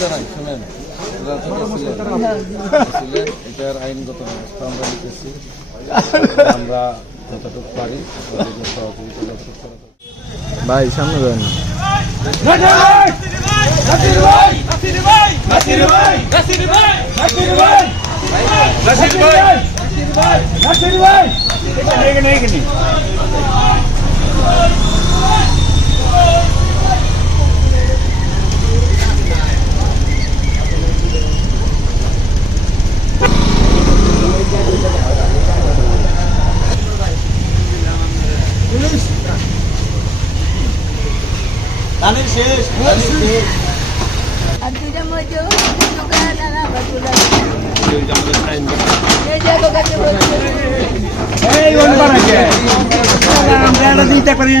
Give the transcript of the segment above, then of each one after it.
অসুবিধা নাই শুনেন। এটার আইনগত ব্যবস্থা আমরা নিতেছি। আমরা যতটুকু পারি যতটুকু করা দরকার। ভাই সামনে শেষ আর দুইটা মধ্যে দোকান আর আমরা তুলে এই যে দোকানে দিতে এই,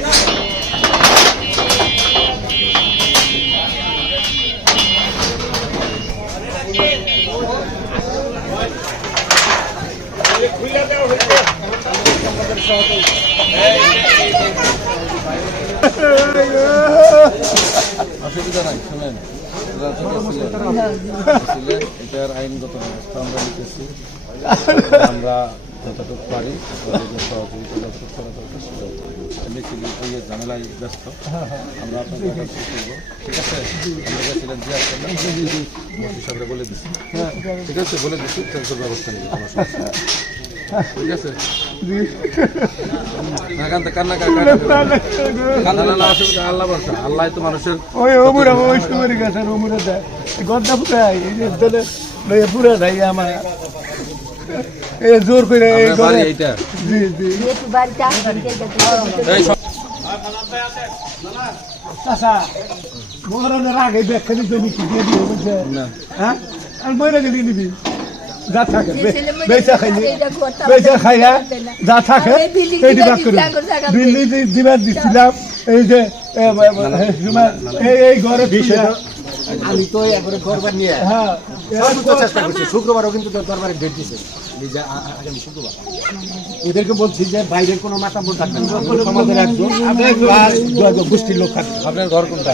তো ছিলেন ছিলেন এটার আইনগত ব্যবস্থা আমরা নিতেছি আমরা যতটুকু পারি সহযোগিতা যতটুকু করা ঝামেলায় ব্যস্ত আমরা ঠিক আছে আমরা বলে দিচ্ছি ঠিক আছে বলে দিচ্ছি ব্যবস্থা নিবে নেই। ঠিক আছে দেয় দেয় জোর করে দিয়ে দিয়ে হ্যাঁ আর মরে গেলি নিবি যা থাকে। বেচা খাইলি বেচা খাইয়া থাকে আমি এইটি করি। দিবার দিছিলাম। এই যে এই ঘরে তো একবারে দরবার নিয়ে হ্যাঁ চেষ্টা করছি। শুক্রবারও কিন্তু দরবারে ডেট দিছে। আগামী শুক্রবার। ওদেরকে বলছি যে বাইরের কোনো মাথা বোধ। আমাদের সমাজের একজন। গোষ্ঠীর লোক থাকবে। আপনার ঘর কোনটা?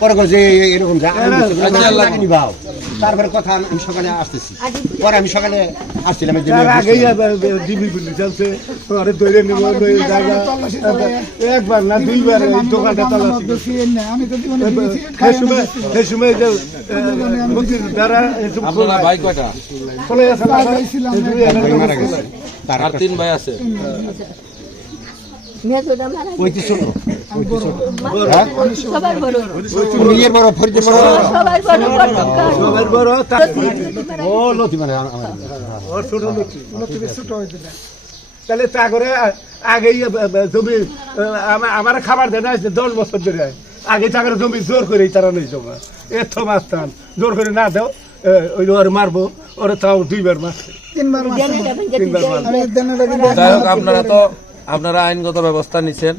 পরে করে যে এরকম যা আমি বুঝতে পারলাম, আমি আল্লাহকে নিভাও। তারপরে কথা আমি সকালে আসতেছি। পরে আমি সকালে আসছিলাম একবার না দুইবার দোকানটা তার তিন ভাই আছে। পঁয়ত্রিশ নিজের বড় ফরিদের বড়। সবার বড় বড় দোকান। সবার বড় তার ও লতি মানে আমার ছোট লক্ষ্মী লক্ষ্মী ছোট হয়েছে তাহলে তা করে আগেই জমি আমার খাবার দেয় না দশ বছর ধরে। আগে তা করে জমি জোর করে তারা নেই জমা এত মাছ টান। জোর করে না দাও ওই ওর মারবো ওরা তাও দুইবার মাছ তিনবার মারবো যাই হোক আপনারা তো আপনারা আইনগত ব্যবস্থা নিছেন।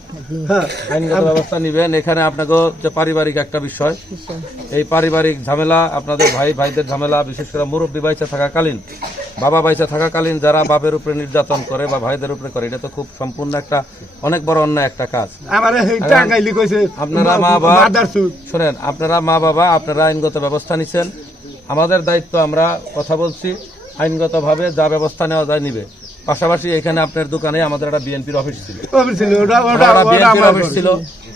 হ্যাঁ। আইনগত ব্যবস্থা নিবেন। এখানে আপনাকে যে পারিবারিক একটা বিষয় এই পারিবারিক ঝামেলা আপনাদের ভাই ভাইদের ঝামেলা বিশেষ করে মুরব্বী বাইচা থাকাকালীন বাবা বাইচা থাকাকালীন যারা বাপের উপরে নির্যাতন করে বা ভাইদের উপরে করে এটা তো খুব সম্পূর্ণ একটা অনেক বড় অন্যায় একটা কাজ। আপনারা মা বাবা শোনেন আপনারা মা বাবা আপনারা আইনগত ব্যবস্থা নিছেন। আমাদের দায়িত্ব আমরা কথা বলছি আইনগতভাবে যা ব্যবস্থা নেওয়া যায় নিবে। পাশাপাশি এখানে আপনার দোকানে আমাদের একটা বিএনপির অফিস ছিল। বিএনপির অফিস ছিল।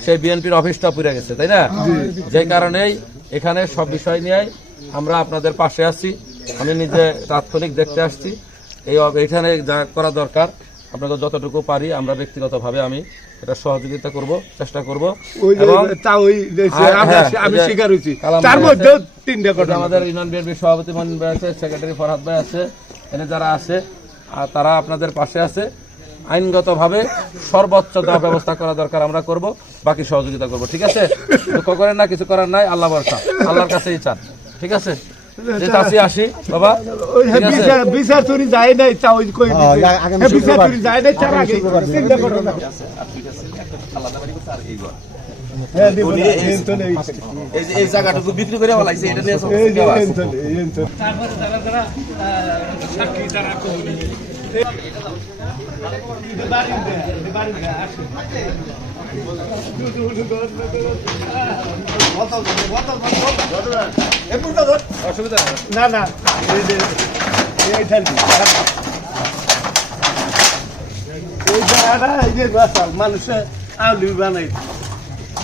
সেই বিএনপির অফিসটা পুড়ে গেছে তাই না? যে কারণেই এখানে সব বিষয় নিয়ে আমরা আপনাদের পাশে আছি। আমি নিজে তাৎক্ষণিক দেখতে আসছি। এই এখানে যা করা দরকার আপনাদের যতটুকু পারি আমরা ব্যক্তিগতভাবে আমি এটা সহযোগিতা করব চেষ্টা করব। হ্যাঁ, আমাদের ইউনিয়ন বিএনপির সভাপতি মনির ভাই আছে সেক্রেটারি ফরহাদ ভাই আছে এনে যারা আছে আর তারা আপনাদের পাশে আছে আইনগতভাবে সর্বোচ্চ যা ব্যবস্থা করা দরকার আমরা করব বাকি সহযোগিতা করব ঠিক আছে দুঃখ করেন না কিছু করার নাই আল্লাহ ভরসা আল্লাহর কাছেই চান ঠিক আছে আসি বাবা ওই ঠিক আছে বিচার বিচার চুরি যায় নাই হ্যাঁ, হ্যাঁ, বিচার। চুরি যায় নাই তার আগে হ্যাঁ, এই জায়গাটুকু বিক্রি করে ফেলাইছে এটা নিয়ে এই যে কেউ আছে? এই তো নেই, এই তো নেই। না না এই যে এইখান দিয়ে। এই জায়গাটা এই যে বাসাল মানুষে আলু বানাই ওগুলো কেটে দিতে হবে।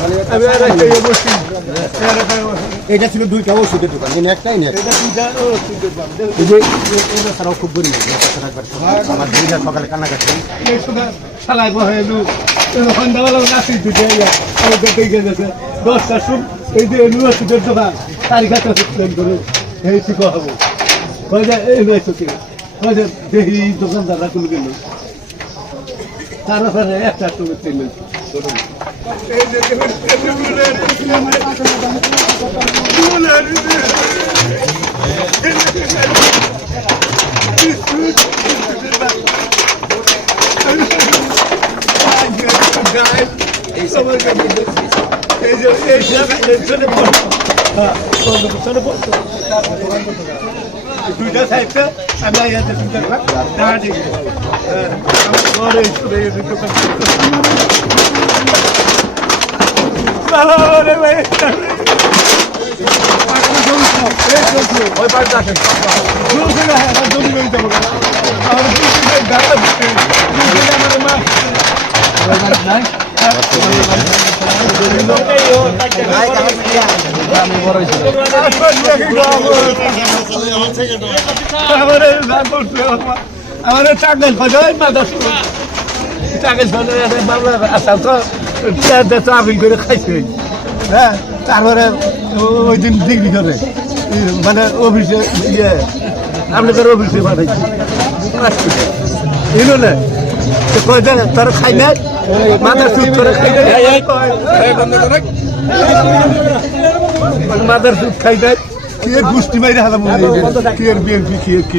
একটা একটা। এটা ছিল দুইটা ওষুধের দোকান এনে একটাই নেই যে খুব গরিব সকালে- আমার দুইটা সকালে কান্নাকাটি। শুধু বহেলু। এই সন্ধ্যাবেলা নাচি দিতে দেখতে গেছে। দশটার সময় এই যে ইউনিভার্সিটির দোকান। তারিখ প্ল্যান করে এই ঠিক হব হয়ে এই নয় চোখে হয়ে যায় দেখি দোকানদাররা কোন গেল। একটা হ্যাঁ দুইটা সাইডটা আমি আইয়াতে দুইটা দেখা। দেখি আমার ঘরে চলে গেছে আরে ভাই ওই পাশে আসেন আমি বড় হয়েছি আমাদের খোঁজা বাংলা আসাম তো তো আপিল করে খাইছে। হ্যাঁ তারপরে ওই দিন ডিগ্রি করে। মানে অফিসে ইয়ে আপনাদের অফিসে পাঠাইছে। এলো না কয় যে তোর খাই না? মাথা চুপ করে খাই না। মাদার চুপ খাই না। কি এর গুষ্টি মাইরে হালাম কি এর বিএনপি কি এর কি?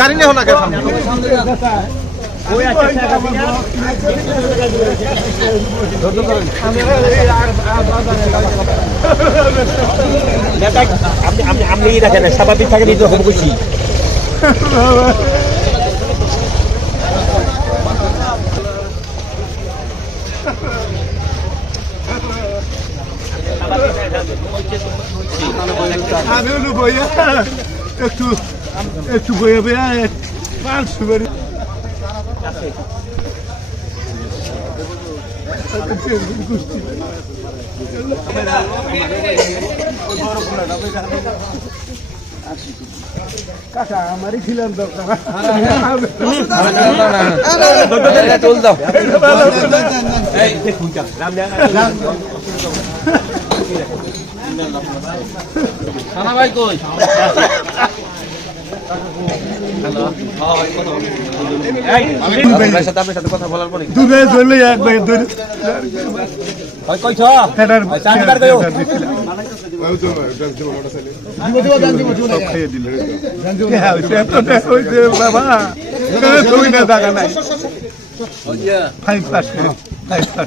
গাড়ি নেই না আপনি দেখেন স্বাভাবিক থাকেন এই যখন খুশি। বইয়া একটু বইয়া বইয়া পাঁচশো করে কাকা আমারই ছিলেন দরকার দাও ভাই কই বাবা। জায়গা নাই। Five pass five pass